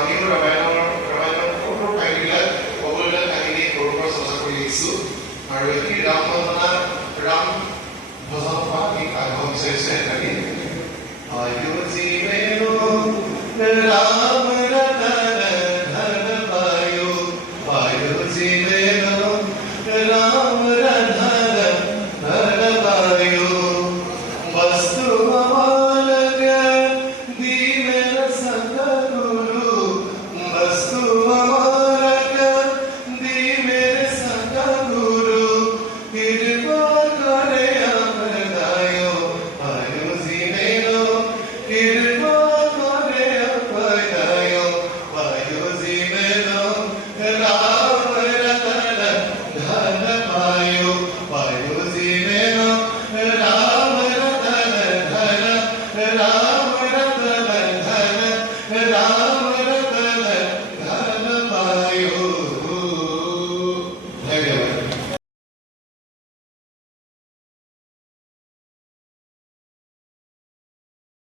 আমিও ৰামায়ণৰ সৰু কাহিনীবিলাক ক'বলগীয়া কাহিনী সৰুৰ পৰা চৰ্চা কৰি আহিছোঁ আৰু এই ৰাম ভজন পাঠ গীত আগব বিচাৰিছে এটা গীত।